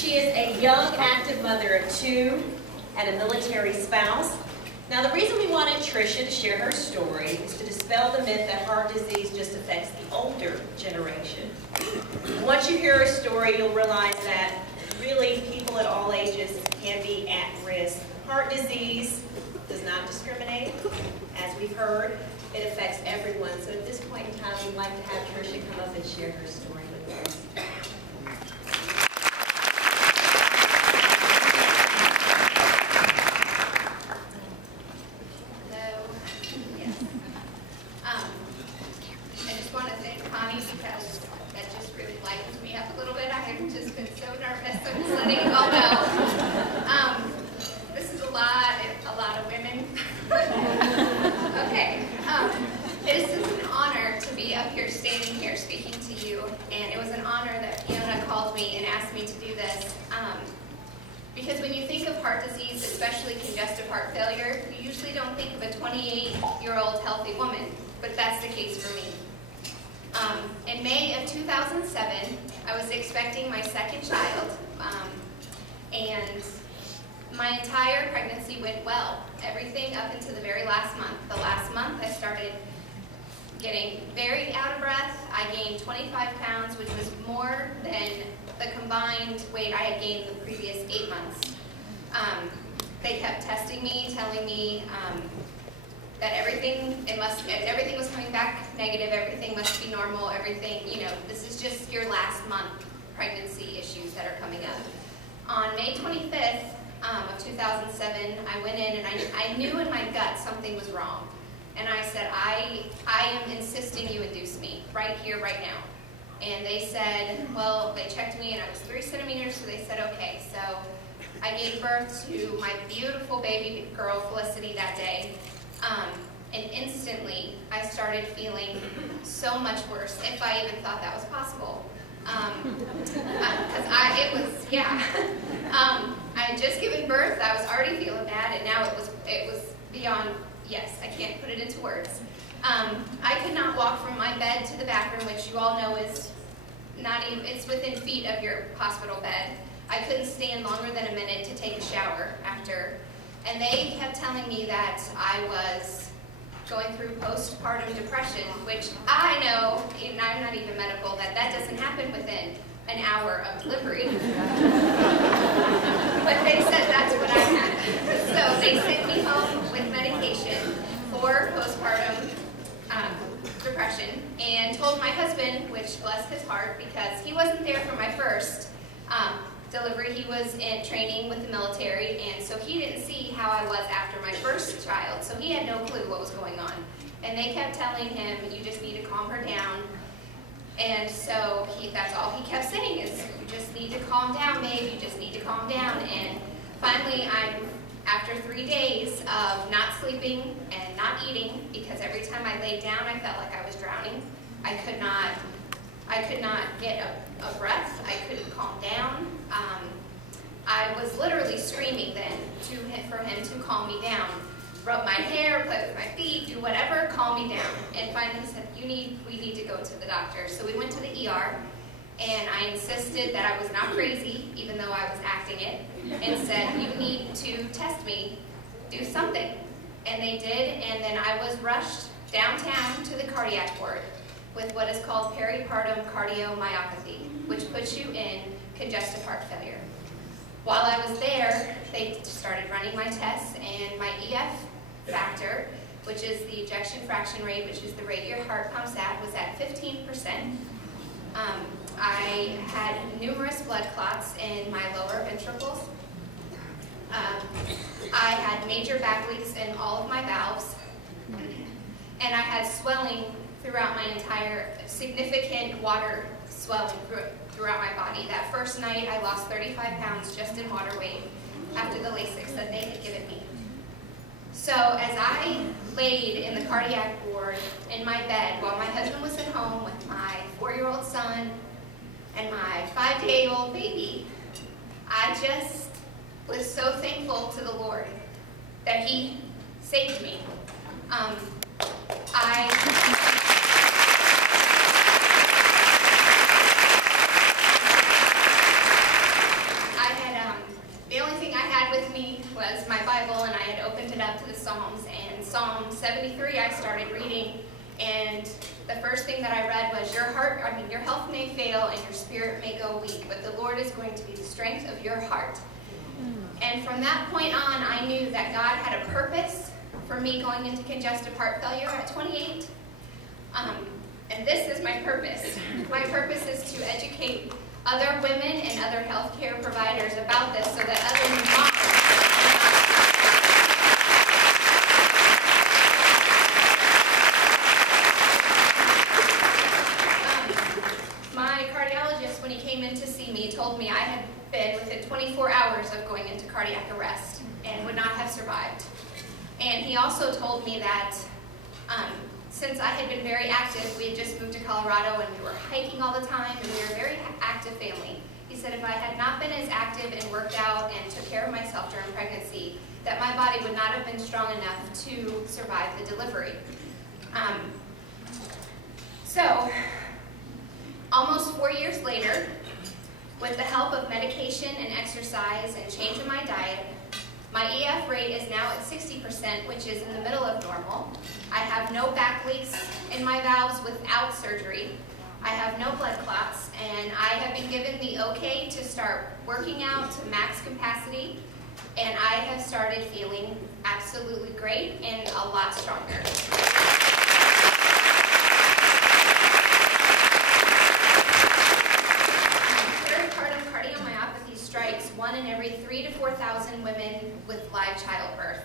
She is a young, active mother of 2 and a military spouse. Now, the reason we wanted Tricia to share her story is to dispel the myth that heart disease just affects the older generation. Once you hear her story, you'll realize that really people at all ages can be at risk. Heart disease does not discriminate, as we've heard. It affects everyone. So at this point in time, we'd like to have Tricia come up and share her story with us. Because when you think of heart disease, especially congestive heart failure, you usually don't think of a 28-year-old healthy woman, but that's the case for me. In May of 2007, I was expecting my second child, and my entire pregnancy went well. Everything up until the very last month. The last month, I started getting very out of breath. I gained 25 pounds, which was more than the combined weight I had gained the previous 8 months. They kept testing me, telling me that everything was coming back negative, everything must be normal, everything, this is just your last month pregnancy issues that are coming up. On May 25th of 2007, I went in and I knew in my gut something was wrong. And I said, I am insisting you induce me right here, right now. And they said, well, they checked me and I was 3 centimeters, so they said, okay. So I gave birth to my beautiful baby girl, Felicity, that day. And instantly, I started feeling so much worse, if I even thought that was possible. I had just given birth, I was already feeling bad, and now it was beyond, yes, I can't put it into words. I could not walk from my bed to the bathroom, which you all know is it's within feet of your hospital bed. I couldn't stand longer than a minute to take a shower after. And they kept telling me that I was going through postpartum depression, which I know, and I'm not even medical, that doesn't happen within an hour of delivery. But they said that's what I had. So they sent me home with medication for postpartum depression, and told my husband, which bless his heart, because he wasn't there for my first delivery. He was in training with the military, and so he didn't see how I was after my first child, so he had no clue what was going on. And they kept telling him, you just need to calm her down. And so that's all he kept saying is, you just need to calm down, babe, you just need to calm down. And finally, after 3 days of not sleeping and not eating, because every time I laid down, I felt like I was drowning. I could not get a breath. I couldn't calm down. I was literally screaming then for him to calm me down. Rub my hair, play with my feet, do whatever, calm me down. And finally he said, we need to go to the doctor. So we went to the ER, and I insisted that I was not crazy, even though I was acting it, and said, you need to test me, do something. And they did, and then I was rushed downtown to the cardiac ward with what is called Peripartum Cardiomyopathy, which puts you in congestive heart failure. While I was there, they started running my tests, and my EF factor, which is the ejection fraction rate, which is the rate your heart pumps at, was at 15%. I had numerous blood clots in my lower ventricles. I had major back leaks in all of my valves, and I had swelling throughout my entire, significant water swelling throughout my body. That first night, I lost 35 pounds just in water weight after the Lasix that they had given me. So as I laid in the cardiac ward in my bed while my husband was at home with my 4-year-old son and my 5-day-old baby, I just was so thankful to the Lord that He saved me. my Bible, and I had opened it up to the Psalms, and Psalm 73 I started reading, and the first thing that I read was, your health may fail and your spirit may go weak, but the Lord is going to be the strength of your heart. And from that point on, I knew that God had a purpose for me going into congestive heart failure at 28. And this is my purpose. My purpose is to educate other women and other healthcare providers about this so that other moms. My cardiologist, when he came in to see me, told me I had been within 24 hours of going into cardiac arrest and would not have survived. And he also told me that since I had been very active, we had just moved to Colorado and we were hiking all the time and we were a very active family. He said if I had not been as active and worked out and took care of myself during pregnancy, that my body would not have been strong enough to survive the delivery. So, almost 4 years later, with the help of medication and exercise and change in my diet, my EF rate is now at 60%, which is in the middle of normal. I have no back leaks in my valves without surgery. I have no blood clots, and I have been given the okay to start working out to max capacity, and I have started feeling absolutely great and a lot stronger. Peripartum cardiomyopathy strikes 1 in every 3,000 to 4,000 women with live childbirth.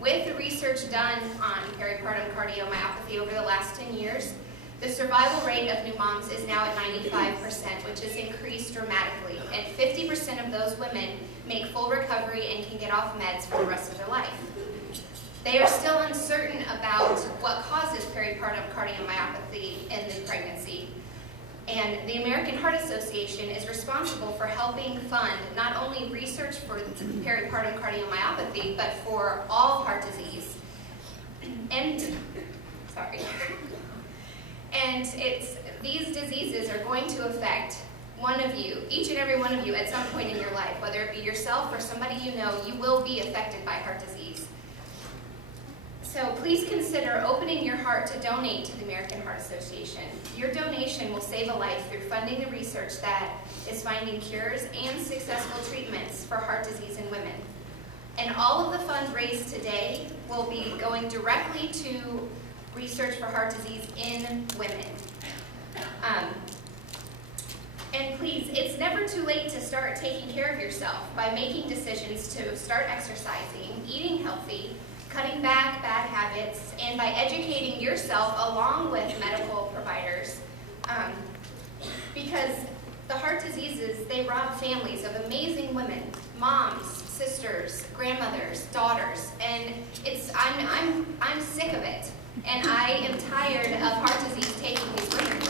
With the research done on peripartum cardiomyopathy over the last 10 years, the survival rate of new moms is now at 95%, which has increased dramatically, and 50% of those women make full recovery and can get off meds for the rest of their life. They are still uncertain about what causes peripartum cardiomyopathy in the pregnancy, and the American Heart Association is responsible for helping fund not only research for peripartum cardiomyopathy, but for all heart disease. And these diseases are going to affect one of you, each and every one of you at some point in your life, whether it be yourself or somebody you know, you will be affected by heart disease. So please consider opening your heart to donate to the American Heart Association. Your donation will save a life through funding the research that is finding cures and successful treatments for heart disease in women. And all of the funds raised today will be going directly to research for heart disease in women. And please, it's never too late to start taking care of yourself by making decisions to start exercising, eating healthy, cutting back bad habits, and by educating yourself along with medical providers. Because the heart diseases, they rob families of amazing women, moms, sisters, grandmothers, daughters, and I'm sick of it. And I am tired of heart disease taking these women.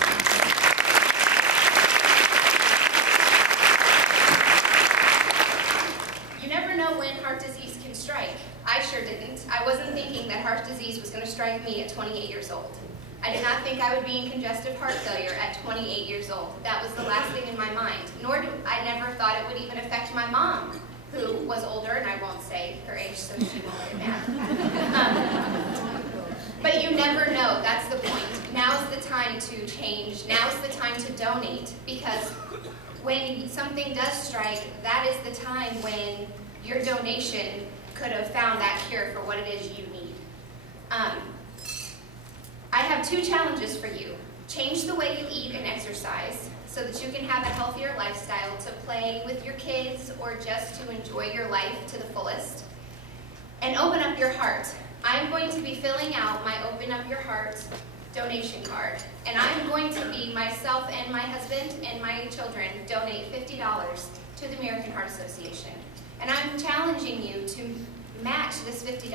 You never know when heart disease can strike. I sure didn't. I wasn't thinking that heart disease was going to strike me at 28 years old. I did not think I would be in congestive heart failure at 28 years old. That was the last thing in my mind. I never thought it would even affect my mom, who was older, and I won't say her age so she won't get mad. But you never know. That's the point. Now's the time to change. Now's the time to donate, because when something does strike, that is the time when your donation could have found that cure for what it is you need. I have 2 challenges for you. Change the way you eat and exercise so that you can have a healthier lifestyle to play with your kids or just to enjoy your life to the fullest. And open up your heart. I'm going to be filling out my Open Up Your Heart donation card. And I'm going to be, myself and my husband and my children, donate $50 to the American Heart Association. And I'm challenging you to match this $50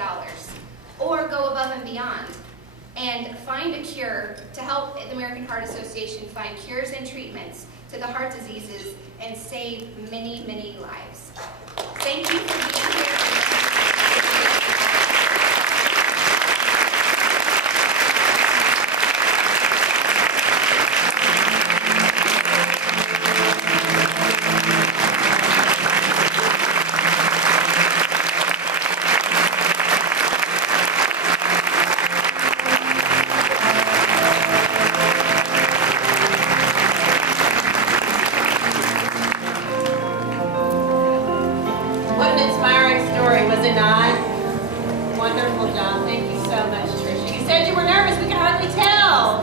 or go above and beyond and find a cure to help the American Heart Association find cures and treatments to the heart diseases and save many, many lives. Thank you for being here. it not? Wonderful job. Thank you so much, Tricia. You said you were nervous. We could hardly tell.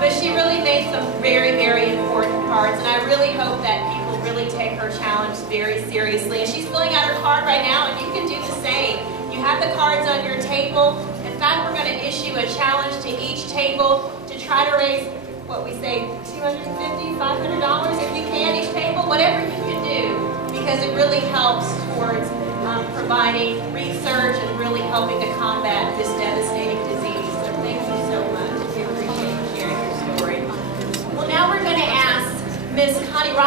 But she really made some very, very important cards, and I really hope that people really take her challenge very seriously. And she's filling out her card right now, and you can do the same. You have the cards on your table. In fact, we're going to issue a challenge to each table to try to raise, what we say, $250, $500 if you can, each table, whatever you can do, because it really helps towards providing research and really helping to combat this devastating disease. So thank you so much. We appreciate you sharing your story. Well, now we're going to ask Ms. Connie Roberts.